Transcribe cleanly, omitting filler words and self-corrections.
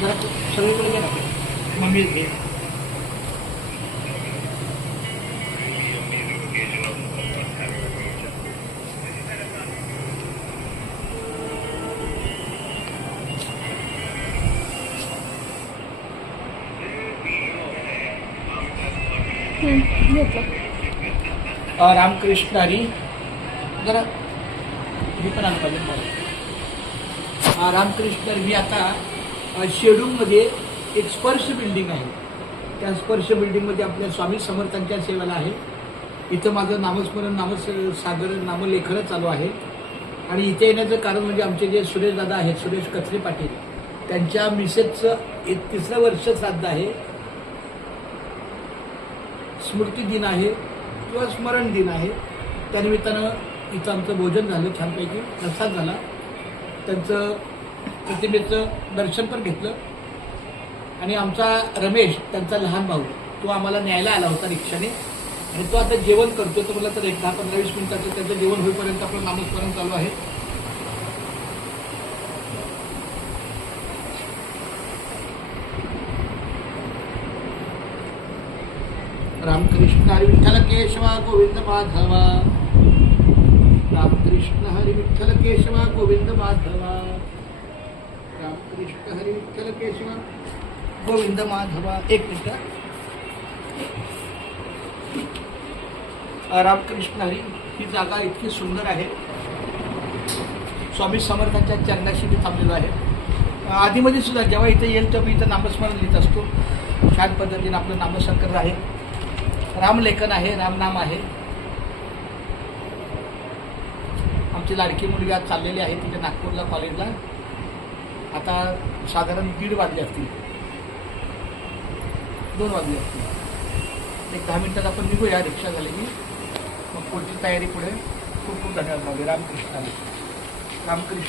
जरा सगळीकडे घे ना मम्मी घे. रामकृष्ण हरी. जरा हे पण आलं पाहिजे मला. रामकृष्ण हरी. मी आता शेडूमध्ये एक स्पर्श बिल्डिंग आहे. त्या स्पर्श बिल्डिंगमध्ये आपल्या स्वामी समर्थांच्या सेवेला आहे. इथं माझं नामस्मरण नामसागर नामलेखन चालू आहे. आणि इथे येण्याचं कारण म्हणजे आमचे जे सुरेश दादा आहेत, सुरेश कचरे पाटील, त्यांच्या मिसेसचं एक 3रं वर्ष श्राद्ध आहे. स्मृती दिन आहे किंवा स्मरण दिन आहे. त्यानिमित्तानं इथं आमचं भोजन झालं, छानपैकी प्रसाद झाला. त्यांचं प्रतिमेचं दर्शन पण घेतलं. आणि आमचा रमेश, त्यांचा लहान भाऊ, तो आम्हाला न्यायला आला होता रिक्षाने. आणि तो आता जेवण करतो. तो मला तर एक 10-15-20 मिनिटाचं त्याचं जेवण होईपर्यंत आपलं नामस्मरण चालू आहे. रामकृष्ण हरी विठ्ठल केशवा गोविंद माधवा. रामकृष्ण हरी विठ्ठल केशवा गोविंद माधवा. रामकृष्ण हरी विठ्ठल केशवा गोविंद माधवा. एक मिनिट. रामकृष्ण हरी. ही जागा इतकी सुंदर आहे. स्वामी समर्थांच्या चरणाशी मी थांबलेलो आहे. आधीमध्ये सुद्धा जेव्हा इथे येईल तेव्हा इथं नामस्मरण लिहित असतो. छान पद्धतीने आपलं नामशंकर आहे. रामलेखन आहे, रामनाम आहे. आमची लाडकी मुलगी आज चाललेली आहे तिथे नागपूरला कॉलेजला. आता साधारण 1:30 वाजले असतील, 2 वाजले असतील. एक 10 मिनिटात आपण निघूया रिक्षा झाली की. मग पुढची तयारी पुढे. खूप खूप धन्यवाद. रामकृष्ण. रामकृष्ण.